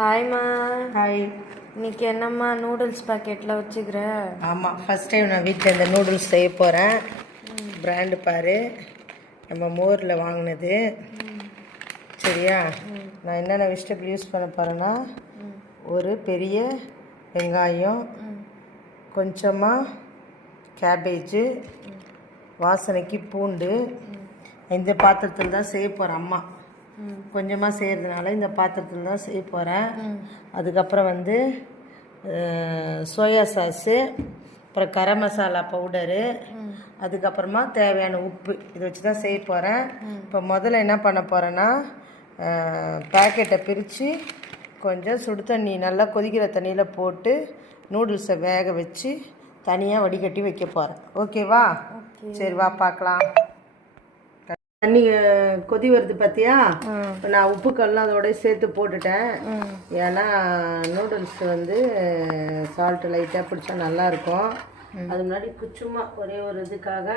ஹாய்மா. Hi. இன்னைக்கு என்னம்மா noodles பாக்கெட்டில் வச்சுக்கிற? ஆமாம், ஃபஸ்ட் டைம் நான் வீட்டில் இந்த நூடுல்ஸ் செய்ய போகிறேன். பிராண்டு பாரு, நம்ம மோரில் வாங்கினது. சரியா? நான் என்னென்ன வெஜிடபிள் யூஸ் பண்ண போகிறேன்னா, ஒரு பெரிய வெங்காயம், கொஞ்சமாக கேபேஜு, வாசனைக்கு பூண்டு. இந்த பாத்திரத்தில் தான் செய்ய போகிறேன். அம்மா கொஞ்சமாக செய்கிறதுனால இந்த பாத்திரத்தில் தான் செய்ய போகிறேன். அதுக்கப்புறம் வந்து சோயா சாஸு, அப்புறம் கரம் மசாலா பவுடரு, அதுக்கப்புறமா தேவையான உப்பு, இதை வச்சு தான் செய்ய போகிறேன். இப்போ முதல்ல என்ன பண்ண போகிறேன்னா, பேக்கெட்டை பிரித்து கொஞ்சம் சுடு தண்ணி நல்லா கொதிக்கிற தண்ணியில் போட்டு நூடுல்ஸை வேக வச்சு தனியாக வடிகட்டி வைக்க போகிறேன். ஓகேவா? சரி, வா பார்க்கலாம். தண்ணி கொதி வருது பார்த்தியா? இப்போ நான் உப்பு கல்லாம் அதோட சேர்த்து போட்டுட்டேன். ஏன்னா நூடுல்ஸ் வந்து சால்ட்டு லைட்டாக பிடிச்சா நல்லாயிருக்கும். அது முன்னாடி சும்மா ஒரே ஒரு இதுக்காக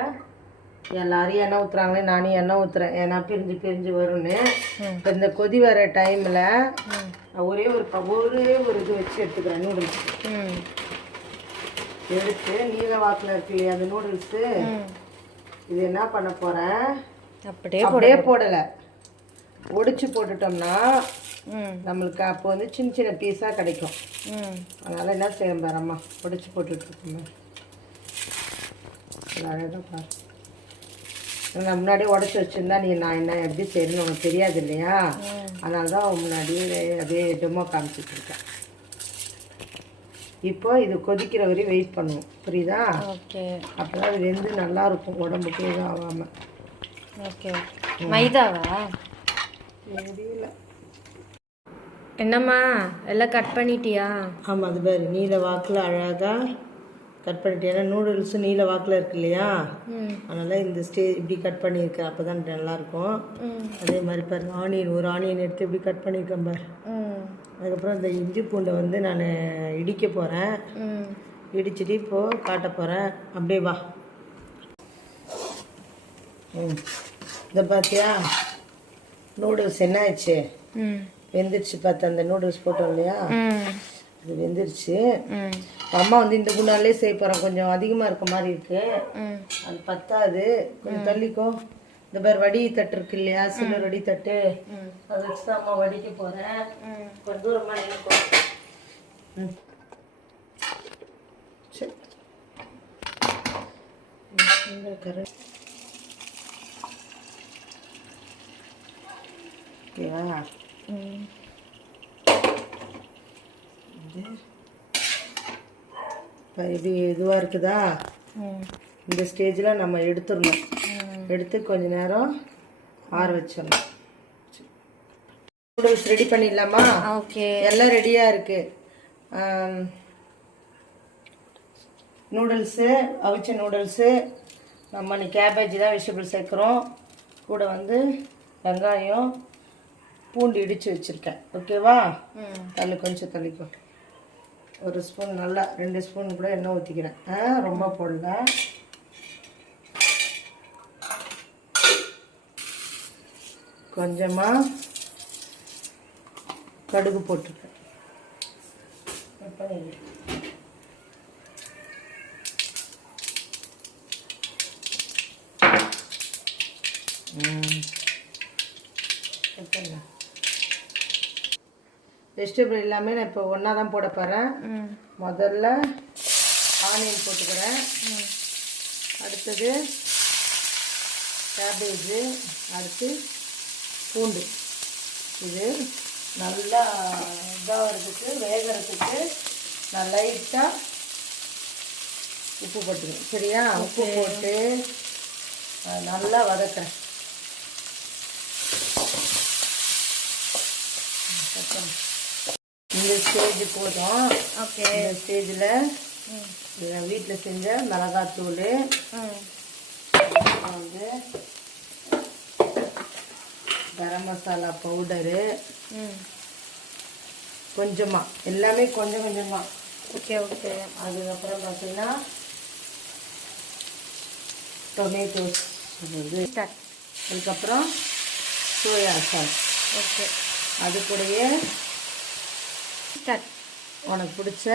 எல்லாரும் எண்ணெய் ஊற்றுறாங்களே, நானும் எண்ணெய் ஊற்றுறேன். ஏன்னா பிரிஞ்சு வரும்னு. இப்போ இந்த கொதி வர டைமில் ஒரே ஒரு இது வச்சு எடுத்துக்கிறேன். நூடுல்ஸ் எடுத்து நீல வாக்கில் இருக்கு இல்லையா அந்த நூடுல்ஸு, இது என்ன பண்ண போகிறேன், அப்படியே போடலை, ஒடிச்சு போட்டுட்டோம்னா நம்மளுக்கு அப்போ வந்து சின்ன சின்ன பீஸாக கிடைக்கும். அதனால் என்ன செய்ய பாரம்மா, ஒடிச்சு போட்டுட்ருக்கோம். அழகாக பாரு. நான் முன்னாடியே உடச்சி வச்சுருந்தா நான் என்ன எப்படி செய்யணும்னு உனக்கு தெரியாது இல்லையா? அதனால தான் முன்னாடியே அதே டெமோ காமிச்சிட்ருக்கேன். இப்போ இது கொதிக்கிற வரையும் வெயிட் பண்ணுவோம். புரியுதா? அப்போ தான் அது வெந்து நல்லாயிருக்கும், உடம்புக்கு எதுவும் ஆகாமல். ஓகே. மைதாவா? தெரியல. என்னம்மா எல்லாம் கட் பண்ணிட்டியா? ஆமாம், அது பாரு நீல வாக்கில் அழகாக கட் பண்ணிட்டேன். ஏன்னா நூடுல்ஸு நீல வாக்கில் இருக்கு இல்லையா? அதனால் இந்த இப்படி கட் பண்ணியிருக்கேன். அப்போ தான் நல்லாயிருக்கும். அதே மாதிரி பாரு, ஒரு ஆனியன் எடுத்து இப்படி கட் பண்ணியிருக்கேன் பாரு. அதுக்கப்புறம் இந்த இஞ்சி பூண்டை வந்து நான் இடிக்க போகிறேன். இடிச்சிட்டு இப்போது காட்ட போகிறேன். அப்படியே வா. இதை பார்த்தியா நூடுல்ஸ் என்ன ஆயிடுச்சு? வெந்துருச்சு. பார்த்து அந்த நூடுல்ஸ் போட்டோம் இல்லையா, அது வெந்துருச்சு. அம்மா வந்து இந்த குண்டாலே செய்ய போகிறேன். கொஞ்சம் அதிகமாக இருக்க மாதிரி இருக்கு, அது பத்தாது. கொஞ்சம் தள்ளிக்கோ. இந்த மாதிரி வடி தட்டு இருக்கு இல்லையா, சில்வர் வடி தட்டு, அதை வச்சு தான் அம்மா வடிக்க போகிறேன். கொஞ்சம் தூரமாக நினைக்கோ. சரி, கரெக்ட். ஓகேவா? இது இதுவாக இருக்குதா? இந்த ஸ்டேஜில் நம்ம எடுத்துடணும். எடுத்து கொஞ்ச நேரம் ஆற வச்சிடணும். நூடுல்ஸ் ரெடி பண்ணிடலாமா? ஓகே, எல்லாம் ரெடியாக இருக்குது. நூடுல்ஸு, அவிச்ச நூடுல்ஸு, நம்ம இன்னைக்கு கேபேஜ் தான் வெஜிடபிள் சேர்க்குறோம். கூட வந்து வெங்காயம், பூண்டு இடித்து வச்சுருக்கேன். ஓகேவா? கொஞ்சம் தள்ளிக்கும். ஒரு ஸ்பூன், நல்லா 2 ஸ்பூன் கூட எண்ணெய் ஊற்றிக்கிறேன். ரொம்ப போடல. கொஞ்சமாக கடுகு போட்டிருக்கேன். வெஜிடபிள் எல்லாமே நான் இப்போ ஒன்றா தான் போட போகிறேன். முதல்ல ஆனியன் போட்டுக்கிறேன். அடுத்தது கேபேஜு, அடுத்து பூண்டு. இது நல்லா இதாகிறதுக்கு, வேகிறதுக்கு நான் லைட்டாக உப்பு போட்டுக்கிறேன். சரியா? உப்பு போட்டு நல்லா வதக்கிறேன். இந்த ஸ்டேஜ் போதும். ஓகே, இந்த ஸ்டேஜில் வீட்டில் செஞ்ச மிளகாத்தூள், வந்து கரம் மசாலா பவுடரு கொஞ்சமாக, எல்லாமே கொஞ்சம் கொஞ்சமாக. Okay okay. அதுக்கப்புறம் பார்த்தீங்கன்னா டொமேட்டோஸ், அதுக்கப்புறம் சோயா சாஸ். ஓகே. அது கூடயே ஸ்டார்ட். உனக்கு பிடிச்ச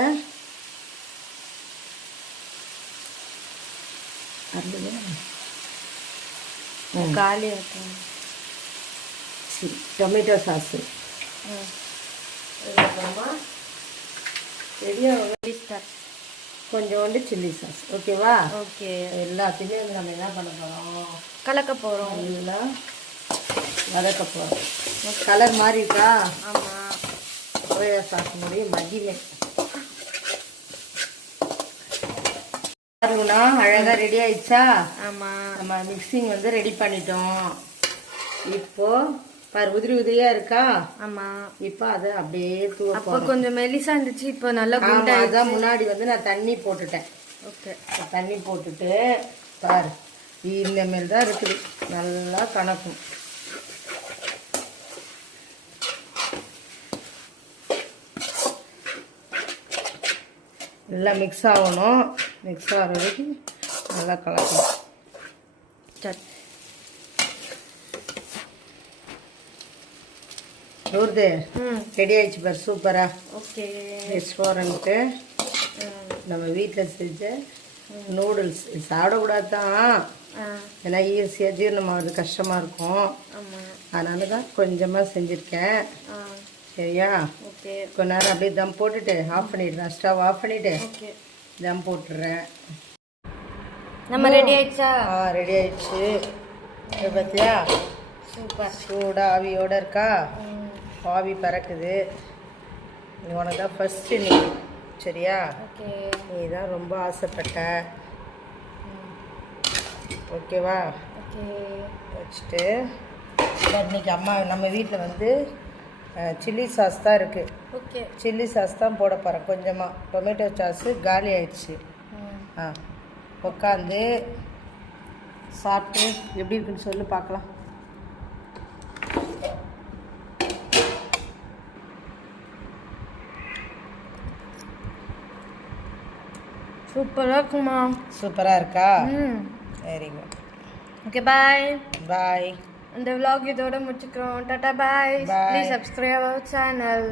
காலி டொமேட்டோ சாஸு. அதுக்கப்புறமா ரெடியாக ஸ்டார்ட். கொஞ்சோண்டு சில்லி சாஸ். ஓகேவா? ஓகே. எல்லாத்தையுமே வந்து நம்ம என்ன பண்ண போகிறோம்? கலக்க போகிறோம். எல்லாம் வதக்க போகிறோம். கலர் மாறி இருக்கா? ஆமாம். சோயா சாஸினுடைய மகிமை பாருங்கண்ணா. அழகாக ரெடி ஆயிடுச்சா? ஆமாம். நம்ம மிக்சிங் வந்து ரெடி பண்ணிட்டோம். இப்போ பாரு உதிரி உதிரியாக இருக்கா? ஆமாம். இப்போ அதை அப்படியே அப்போ கொஞ்சம் மெலிசா இருந்துச்சு, இப்போ நல்லா குண்டா. அதான் முன்னாடி வந்து நான் தண்ணி போட்டுட்டேன். ஓகே. தண்ணி போட்டுட்டு பாரு இந்த மாரி தான் இருக்குது. நல்லா கணக்கும். நல்லா மிக்ஸ் ஆகணும். மிக்ஸ் ஆகிற வரைக்கும் நல்லா கலக்கணும். சரி. நூறுது ரெடி ஆயிடுச்சு பாரு. சூப்பரா. ஓகே. ரெஸ்டாரண்ட்டு நம்ம வீட்டில் செஞ்ச நூடுல்ஸ். இது சாப்பிடக்கூடாது தான், ஏன்னா ஈஸியாக ஜீரணமாகிறது கஷ்டமாக இருக்கும். அதனால தான் கொஞ்சமாக செஞ்சுருக்கேன். சரியா? ஓகே. கொஞ்ச நேரம் அப்படியே தம் போட்டுட்டு ஆஃப் பண்ணிடுறேன். ஸ்டவ் ஆஃப் பண்ணிவிட்டு தம் போட்டுடுறேன். நம்ம ரெடி ஆயிடுச்சா? ரெடி ஆயிடுச்சு. இது பார்த்தியா? சூப்பர். சூடாக ஆவியோடு இருக்கா? ஆவி பறக்குது. நீ உனக்கு தான் ஃபஸ்ட்டு நீ. சரியா? ஓகே. நீ தான் ரொம்ப ஆசைப்பட்ட. ஓகேவா? ஓகே. வச்சுட்டு இன்னைக்கு அம்மா நம்ம வீட்டில் வந்து சில்லி சாஸ் தான் இருக்குது. ஓகே. சில்லி சாஸ் தான் போட போகிறேன். கொஞ்சமாக டொமேட்டோ சாஸு காலி ஆயிடுச்சு. உட்காந்து சாப்பிட்டு எப்படி இருக்குன்னு சொல்லி பார்க்கலாம். சூப்பராக இருக்குமா? சூப்பராக இருக்கா? Very good. Okay, bye. Bye. இந்த vlog இதோட முடிச்சுக்கிறோம். டாடா, bye. Please subscribe our channel.